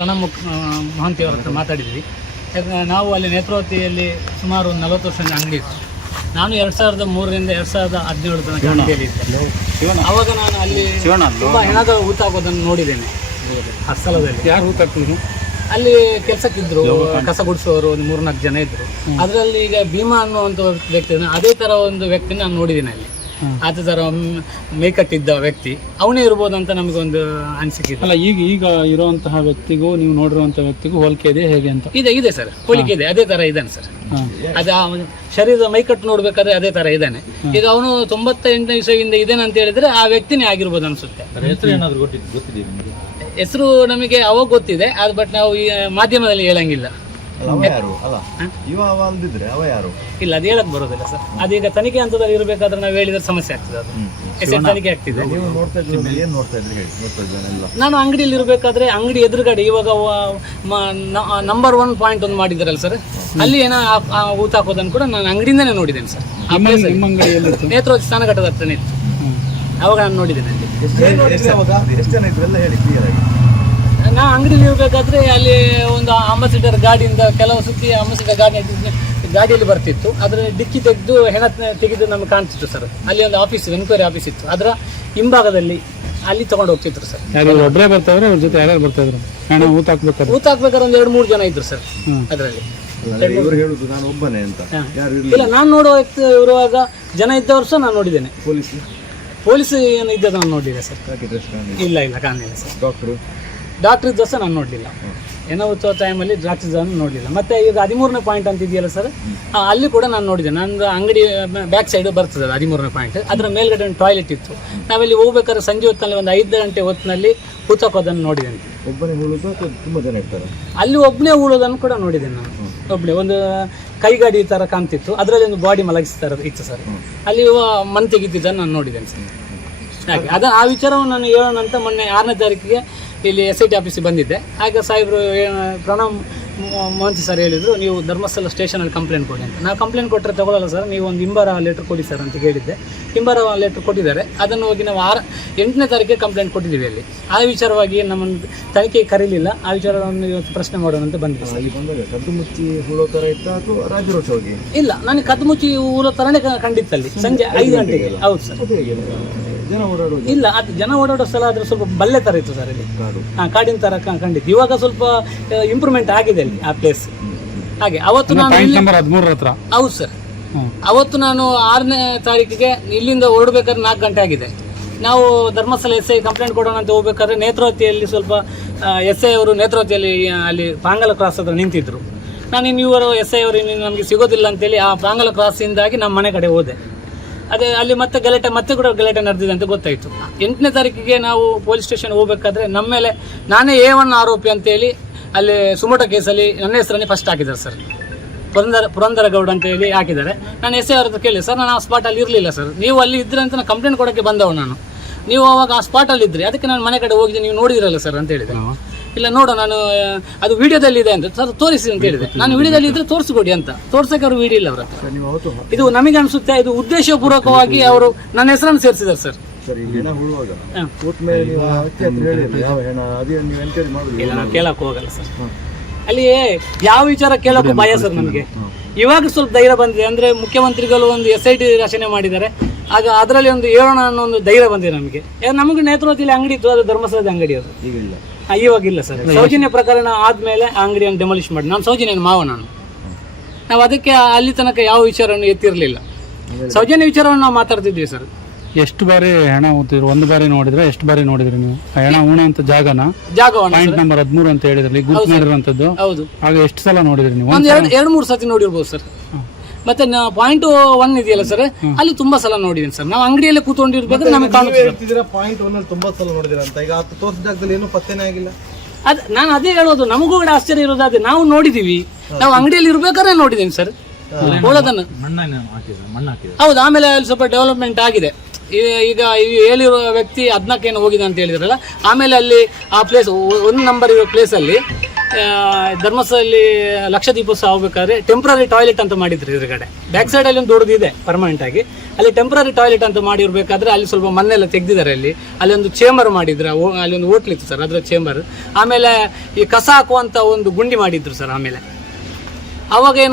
ಪ್ರಣಮ್ ಮಹಂತಿಯವರ ಹತ್ರ ಮಾತಾಡಿದ್ವಿ. ಯಾಕಂದರೆ ನಾವು ಅಲ್ಲಿ ನೇತ್ರಾವತಿಯಲ್ಲಿ ಸುಮಾರು ಒಂದು 40 ವರ್ಷದ ಅಂಗಡಿ ಇತ್ತು. ನಾನು 2003ರಿಂದ 2017 ತನಕ ಅಂಗಡಿಯಲ್ಲಿ ಇದ್ದೆ. ಆವಾಗ ನಾನು ಅಲ್ಲಿ ತುಂಬ ಹೆಣಗಳು ಊತಾಗೋದನ್ನು ನೋಡಿದ್ದೇನೆ. ಆ ಸ್ಥಳದಲ್ಲಿ ಯಾರು ಊತಾಗ್ತಿದ್ರು? ಅಲ್ಲಿ ಕೆಲಸಕ್ಕಿದ್ರು, ಕಸ ಗುಡಿಸೋರು ಒಂದು 3-4 ಜನ ಇದ್ದರು. ಅದರಲ್ಲಿ ಈಗ ಭೀಮಾ ಅನ್ನುವಂಥ ವ್ಯಕ್ತಿ, ಅದೇ ಥರ ಒಂದು ವ್ಯಕ್ತಿನ ನಾನು ನೋಡಿದ್ದೀನಿ ಅಲ್ಲಿ. ಅದೇ ಥರ ಮೇಕಟ್ಟಿದ್ದ ವ್ಯಕ್ತಿ ಅವನೇ ಇರ್ಬೋದಂತ ನಮಗೊಂದು ಅನಿಸಿಕೆ. ಅಲ್ಲ, ಈಗ ಇರುವಂತಹ ವ್ಯಕ್ತಿಗೂ ನೀವು ನೋಡಿರುವಂತಹ ವ್ಯಕ್ತಿಗೂ ಹೋಲಿಕೆ ಇದೆ ಹೇಗೆ ಅಂತ? ಇದೆ ಸರ್, ಹೋಲಿಕೆ ಇದೆ. ಅದೇ ಥರ ಇದ್ದಾನೆ ಸರ್. ಅದು ಶರೀರದ ಮೈಕಟ್ಟು ನೋಡ್ಬೇಕಾದ್ರೆ ಅದೇ ಥರ ಇದ್ದಾನೆ. ಈಗ ಅವನು 98ನೇ ಇಸವಿಯಿಂದ ಇದೇನೆ ಅಂತ ಹೇಳಿದ್ರೆ ಆ ವ್ಯಕ್ತಿನೇ ಆಗಿರ್ಬೋದು ಅನ್ಸುತ್ತೆ. ಹೆಸರು ಏನಾದರೂ ಗೊತ್ತಿದೆ ನಿಮಗೆ? ಹೆಸರು ನಮಗೆ ಅವಾಗ ಗೊತ್ತಿದೆ, ಅದು ಬಟ್ ನಾವು ಈ ಮಾಧ್ಯಮದಲ್ಲಿ ಹೇಳಂಗಿಲ್ಲ. ಇಲ್ಲ, ಅದು ಹೇಳಕ್ ಬರೋದಿಲ್ಲ ಸರ್. ಅದೀಗ ತನಿಖೆ ಹಂತದಲ್ಲಿ ಇರಬೇಕಾದ್ರೆ ನಾವು ಹೇಳಿದ್ರೆ ಸಮಸ್ಯೆ ಆಗ್ತದೆ. ಅದು ಹೆಸರು ತನಿಖೆ ಆಗ್ತಿದೆ. ನಾನು ಅಂಗಡಿಯಲ್ಲಿ ಇರಬೇಕಾದ್ರೆ ಅಂಗಡಿ ಎದುರುಗಡೆ ಇವಾಗ ನಂಬರ್ 1 ಪಾಯಿಂಟ್ ಒಂದು ಮಾಡಿದಾರಲ್ಲ ಸರ್, ಅಲ್ಲಿ ಏನೋ ಊತ ಹಾಕೋದನ್ನು ಕೂಡ ನಾನು ಅಂಗಡಿಯಿಂದನೇ ನೋಡಿದ್ದೇನೆ ಸರ್. ನೇತ್ರಾವತಿ ಸ್ನಾನಘಟ್ಟದ ಹತ್ರನೇ ಇತ್ತು, ಅವಾಗ ನಾನು ನೋಡಿದ್ದೇನೆ ಅಲ್ಲಿ. ನಾ ಅಂಗಡಿಯಲ್ಲಿ ಇರಬೇಕಾದ್ರೆ ಅಲ್ಲಿ ಒಂದು ಅಂಬಾಸಿಡರ್ ಗಾಡಿಯಿಂದ ಕೆಲವು ಸುತ್ತಿ ಅಂಬಾಸಿಡರ್ ಗಾಡಿಯಲ್ಲಿ ಬರ್ತಿತ್ತು. ಅದರ ಡಿಕ್ಕಿ ತೆಗೆದು ಹೆಣ ತೆಗೆದು ನಮಗೆ ಕಾಣ್ತಿತ್ತು ಸರ್. ಅಲ್ಲಿ ಒಂದು ಆಫೀಸ್, ಎನ್ಕ್ವೈರಿ ಆಫೀಸ್ ಇತ್ತು, ಅದರ ಹಿಂಭಾಗದಲ್ಲಿ ಅಲ್ಲಿ ತಗೊಂಡು ಹೋಗ್ತಿದ್ರು ಸರ್. ಒಬ್ಬರೇ ಬರ್ತಾವ್ರೆ? ಅವ್ರ ಜೊತೆ ಯಾರ್ಯಾರು ಬರ್ತಾ ಇದ್ರು? ಊತ ಹಾಕ್ಬೇಕಾದ್ರೆ ಒಂದು 2-3 ಜನ ಇದ್ರು ಸರ್ ಅದರಲ್ಲಿ. ಇಲ್ಲ, ನಾನು ನೋಡುವ ವ್ಯಕ್ತಿ ಇರುವಾಗ ಜನ ಇದ್ದವರು ಸಹ ನಾನು ನೋಡಿದ್ದೇನೆ. ಪೊಲೀಸ್ ಏನು ಇದ್ದದ್ದು ನಾನು ನೋಡಿದೆ ಸರ್. ಇಲ್ಲ ಕಾಣಲಿಲ್ಲ ಸರ್. ಡಾಕ್ಟರ್ ಇದ್ದ ಸಹ ನಾನು ನೋಡಲಿಲ್ಲ. ಏನೋ ಉತ್ಸವ ಟೈಮಲ್ಲಿ ಡಾಕ್ಟರ್ ನೋಡಲಿಲ್ಲ. ಮತ್ತು ಈಗ 13ನೇ ಪಾಯಿಂಟ್ ಅಂತ ಇದೆಯಲ್ಲ ಸರ್, ಅಲ್ಲಿ ಕೂಡ ನಾನು ನೋಡಿದೆ. ನನ್ನ ಅಂಗಡಿ ಬ್ಯಾಕ್ ಸೈಡು ಬರ್ತದೆ 13ನೇ ಪಾಯಿಂಟ್. ಅದರ ಮೇಲ್ಗಡೆ ಒಂದು ಟಾಯ್ಲೆಟ್ ಇತ್ತು. ನಾವಲ್ಲಿ ಹೋಗ್ಬೇಕಾದ್ರೆ ಸಂಜೆ ಹೊತ್ತಿನಲ್ಲಿ ಒಂದು 5 ಗಂಟೆ ಹೊತ್ತಿನಲ್ಲಿ ಕೂತಕೋದನ್ನು ನೋಡಿದ್ದೇನೆ. ಅಲ್ಲಿ ಒಬ್ಬನೇ ಉಳೋದನ್ನು ಕೂಡ ನೋಡಿದ್ದೇನೆ ನಾನು. ಒಬ್ಬನೇ ಒಂದು ಕೈಗಾಡಿ ಥರ ಕಾಣ್ತಿತ್ತು, ಅದರಲ್ಲಿ ಒಂದು ಬಾಡಿ ಮಲಗಿಸ್ತಾರ ಇತ್ತು ಸರ್. ಅಲ್ಲಿ ಮಣ್ಣು ತೆಗಿತಿದ್ದನ್ನು ನಾನು ನೋಡಿದ್ದೇನೆ ಸರ್. ಹಾಗೆ ಆ ವಿಚಾರವನ್ನು ನಾನು ಹೇಳೋಣ ಅಂತ ಮೊನ್ನೆ 6ನೇ ತಾರೀಕಿಗೆ ಇಲ್ಲಿ SIT ಆಫೀಸಿಗೆ ಬಂದಿದ್ದೆ. ಆಗ ಸಾಹೇಬರು ಪ್ರಣಮ್ ಮಹಂತಿ ಸರ್ ಹೇಳಿದರು, ನೀವು ಧರ್ಮಸ್ಥಳ ಸ್ಟೇಷನಲ್ಲಿ ಕಂಪ್ಲೇಂಟ್ ಕೊಡಿ ಅಂತ. ನಾವು ಕಂಪ್ಲೇಂಟ್ ಕೊಟ್ಟರೆ ತಗೊಳ್ಳಲ್ಲ ಸರ್, ನೀವು ಒಂದು ಹಿಂಬಾರ ಲೆಟ್ರ್ ಕೊಡಿ ಸರ್ ಅಂತ ಹೇಳಿದ್ದೆ. ಹಿಂಬಾರ ಲೆಟ್ರ್ ಕೊಟ್ಟಿದ್ದಾರೆ. ಅದನ್ನು ಹೋಗಿ ನಾವು 8ನೇ ತಾರೀಕಿಗೆ ಕಂಪ್ಲೇಂಟ್ ಕೊಟ್ಟಿದ್ದೀವಿ ಅಲ್ಲಿ. ಆ ವಿಚಾರವಾಗಿ ನಮ್ಮನ್ನು ತನಿಖೆ ಕರೀಲಿಲ್ಲ. ಆ ವಿಚಾರವನ್ನು ಇವತ್ತು ಪ್ರಶ್ನೆ ಮಾಡೋಣ ಅಂತ ಬಂದಿದೆ ಸರ್. ಇಲ್ಲ, ನನಗೆ ಕದ್ದು ಮುಚ್ಚಿ ಹೂಲೋ ಥರನೇ ಕಂಡಿತ್ತಲ್ಲಿ ಸಂಜೆ 5 ಗಂಟೆಗೆ. ಹೌದು ಸರ್. ಇಲ್ಲ, ಅದು ಜನ ಓಡಾಡೋ ಸ್ಥಳ ಆದ್ರೆ ಸ್ವಲ್ಪ ಬಲ್ಲೆ ಥರ ಇತ್ತು ಸರ್ ಇಲ್ಲಿ. ಕಾಡಿನ ಥರ ಕಂಡಿತ್ತು. ಇವಾಗ ಸ್ವಲ್ಪ ಇಂಪ್ರೂವ್ಮೆಂಟ್ ಆಗಿದೆ ಅಲ್ಲಿ ಆ ಪ್ಲೇಸ್. ಹಾಗೆ ಅವತ್ತು ನಾನು ಹೌದು ಸರ್, ಅವತ್ತು ನಾನು 6ನೇ ತಾರೀಕಿಗೆ ಇಲ್ಲಿಂದ ಹೊರಡ್ಬೇಕಾದ್ರೆ 4 ಗಂಟೆ ಆಗಿದೆ. ನಾವು ಧರ್ಮಸ್ಥಳ SI ಕಂಪ್ಲೇಂಟ್ ಕೊಡೋಣ ಅಂತ ಹೋಗ್ಬೇಕಾದ್ರೆ ನೇತ್ರಾವತಿಯಲ್ಲಿ ಸ್ವಲ್ಪ SI ಅವರು ನೇತ್ರಾವತಿಯಲ್ಲಿ ಅಲ್ಲಿ ಪಾಂಗಲ ಕ್ರಾಸ್ ಹತ್ರ ನಿಂತಿದ್ರು. ನಾನು ಇವರು SI ಅವರು ನಮಗೆ ಸಿಗೋದಿಲ್ಲ ಅಂತೇಳಿ ಆ ಪಾಂಗಲ ಕ್ರಾಸಿಂದಾಗಿ ನಮ್ಮ ಮನೆ ಕಡೆ ಹೋದೆ. ಅದೇ ಅಲ್ಲಿ ಮತ್ತೆ ಕೂಡ ಗಲಾಟೆ ನಡೆದಿದೆ ಅಂತ ಗೊತ್ತಾಯಿತು. 8ನೇ ತಾರೀಕಿಗೆ ನಾವು ಪೊಲೀಸ್ ಸ್ಟೇಷನ್ ಹೋಗ್ಬೇಕಾದ್ರೆ ನಮ್ಮ ಮೇಲೆ ನಾನೇ A1 ಆರೋಪಿ ಅಂತೇಳಿ ಅಲ್ಲಿ ಸುಮೋಟೋ ಕೇಸಲ್ಲಿ ನನ್ನ ಹೆಸರನ್ನೇ ಫಸ್ಟ್ ಹಾಕಿದ್ದಾರೆ ಸರ್. ಪುರಂದರ ಗೌಡ ಅಂತ ಹೇಳಿ ಹಾಕಿದ್ದಾರೆ. ನಾನು SI ಅವ್ರ ಹತ್ರ ಕೇಳಿ, ಸರ್ ನಾನು ಆ ಸ್ಪಾಟಲ್ಲಿ ಇರಲಿಲ್ಲ ಸರ್, ನೀವು ಅಲ್ಲಿ ಇದ್ರೆ ಅಂತ ನಾನು ಕಂಪ್ಲೇಂಟ್ ಕೊಡೋಕ್ಕೆ ಬಂದವ ನಾನು. ನೀವು ಅವಾಗ ಆ ಸ್ಪಾಟಲ್ಲಿ ಇದ್ರಿ, ಅದಕ್ಕೆ ನಾನು ಮನೆ ಕಡೆ ಹೋಗಿದ್ದೆ, ನೀವು ನೋಡಿದಿರಲ್ಲ ಸರ್ ಅಂತ ಹೇಳಿದೆ. ಇಲ್ಲ ನೋಡು, ನಾನು ಅದು ವಿಡಿಯೋದಲ್ಲಿ ಇದೆ ಅಂತ ಸರ್ ತೋರಿಸಿ ಅಂತ ಹೇಳಿದೆ. ನಾನು ವಿಡಿಯೋದಲ್ಲಿ ಇದ್ರೆ ತೋರಿಸ್ಕೊಡಿ ಅಂತ. ತೋರ್ಸಕ್ಕೆ ಅವರು ವಿಡಿಯೋ ಇಲ್ಲ ಅವ್ರ ಹತ್ರ. ಇದು ನಮಗೆ ಅನಿಸುತ್ತೆ ಇದು ಉದ್ದೇಶಪೂರ್ವಕವಾಗಿ ಅವರು ನನ್ನ ಹೆಸರನ್ನು ಸೇರಿಸಿದ್ದಾರೆ ಸರ್. ಇಲ್ಲ, ನಾವು ಕೇಳಕ್ಕೆ ಹೋಗಲ್ಲ ಸರ್. ಅಲ್ಲಿ ಯಾವ ವಿಚಾರ ಕೇಳೋಕ್ಕೂ ಭಯ ಸರ್ ನಮಗೆ. ಇವಾಗ ಸ್ವಲ್ಪ ಧೈರ್ಯ ಬಂದಿದೆ. ಅಂದರೆ ಮುಖ್ಯಮಂತ್ರಿಗಳು ಒಂದು SIT ರಚನೆ ಮಾಡಿದ್ದಾರೆ. ಆಗ ಅದರಲ್ಲಿ ಒಂದು ಹೇಳೋಣ ಅನ್ನೋ ಒಂದು ಧೈರ್ಯ ಬಂದಿದೆ ನಮಗೆ. ನಮಗೆ ನೇತ್ರಾವತಿಯಲ್ಲಿ ಅಂಗಡಿ ಇತ್ತು, ಅದು ಧರ್ಮಸ್ಥಳದ ಅಂಗಡಿ. ಅದು ಇವಾಗಿಲ್ಲ ಸರ್. ಸೌಜನ್ಯ ಪ್ರಕರಣ ಆದಮೇಲೆ ಆ ಅಂಗಡಿಯನ್ನು ಡೆಮಾಲಿಷ್ ಮಾಡಿ, ನಾನು ಸೌಜನ್ಯನ ಮಾವ ನಾವು ಅದಕ್ಕೆ ಅಲ್ಲಿ ತನಕ ಯಾವ ವಿಚಾರವನ್ನು ಎತ್ತಿರಲಿಲ್ಲ. ಸೌಜನ್ಯ ವಿಚಾರವನ್ನು ನಾವು ಮಾತಾಡ್ತಿದ್ವಿ ಸರ್. ಎಷ್ಟು ಬಾರಿ ಹೆಣ ಊತಿದ್ರು? ಒಂದು ಬಾರಿ ನೋಡಿದ್ರೆ? ಎಷ್ಟು ಬಾರಿ ನೋಡಿದ್ರಿ ನೀವು ಹೆಣ ಉಣುವಂತ ಜಾಗವನ್ನ ಪಾಯಿಂಟ್ ನಂಬರ್ 13 ಅಂತ ಹೇಳಿದ್ರಲ್ಲಿ ಗುರುತು ಮಾಡಿರುವಂತದ್ದು? ಹೌದು. ಆಗ ಎಷ್ಟು ಸಲ ನೋಡಿದ್ರಿ ನೀವು? ಒಂದು 2-3 ಸತಿ ನೋಡಿರ್ಬೋದು ಸರ್. ಮತ್ತೆ ಪಾಯಿಂಟ್ 1 ಇದೆಯಲ್ಲ ಸರ್, ಅಲ್ಲಿ ತುಂಬಾ ಸಲ ನೋಡಿದ್ದೀನಿ ಸರ್. ನಾವು ಅಂಗಡಿಯಲ್ಲೇ ಕೂತ್ಕೊಂಡಿರ್ಬೇಕಾದ್ರೆ ನಮಗೆ ಪಾಯಿಂಟ್ 1 ತುಂಬಾ ಸಲ ನೋಡಿದಿರ ಅಂತ. ಈಗ ತೋರಿಸಿದ ಜಾಗದಲ್ಲಿ ಏನು ಪತ್ತೆನೇ ಆಗಿಲ್ಲ. ನಾನು ಅದೇ ಹೇಳೋದು, ನಮಗೂ ಕೂಡ ಆಶ್ಚರ್ಯ ಇರೋದು ಅದೇ. ನಾವು ನೋಡಿದೀವಿ, ನಾವು ಅಂಗಡಿಯಲ್ಲಿ ಇರ್ಬೇಕಾದ್ರೆ ನೋಡಿದ್ದೀನಿ ಸರ್ ಹೋಳದನ್ನು. ಹೌದು. ಆಮೇಲೆ ಅಲ್ಲಿ ಸ್ವಲ್ಪ ಡೆವಲಪ್ಮೆಂಟ್ ಆಗಿದೆ. ಈಗ ಹೇಳಿರೋ ವ್ಯಕ್ತಿ 14 ಹೋಗಿದೆ ಅಂತ ಹೇಳಿದ್ರಲ್ಲ, ಆಮೇಲೆ ಅಲ್ಲಿ ಆ ಪ್ಲೇಸ್ 1 ನಂಬರ್ ಇರೋ ಪ್ಲೇಸಲ್ಲಿ ಧರ್ಮಸ್ಥಳದಲ್ಲಿ ಲಕ್ಷದೀಪೋತ್ಸವ ಆಗಬೇಕಾದ್ರೆ ಟೆಂಪ್ರರಿ ಟಾಯ್ಲೆಟ್ ಅಂತ ಮಾಡಿದ್ರು ಎದುರುಗಡೆ. ಬ್ಯಾಕ್ ಸೈಡಲ್ಲಿ ಒಂದು ದೊಡ್ಡದು ಇದೆ ಪರ್ಮನೆಂಟ್ ಆಗಿ. ಅಲ್ಲಿ ಟೆಂಪ್ರರಿ ಟಾಯ್ಲೆಟ್ ಅಂತ ಮಾಡಿರ್ಬೇಕಾದ್ರೆ ಅಲ್ಲಿ ಸ್ವಲ್ಪ ಮಣ್ಣೆಲ್ಲ ತೆಗೆದಿದ್ದಾರೆ. ಅಲ್ಲಿ ಒಂದು ಚೇಂಬರ್ ಮಾಡಿದ್ರು, ಅಲ್ಲಿ ಒಂದು ಹೋಟ್ಲ್ ಇತ್ತು ಸರ್, ಅದರ ಚೇಂಬರ್. ಆಮೇಲೆ ಈ ಕಸ ಹಾಕುವಂಥ ಒಂದು ಗುಂಡಿ ಮಾಡಿದ್ರು ಸರ್. ಆಮೇಲೆ ಅವಾಗ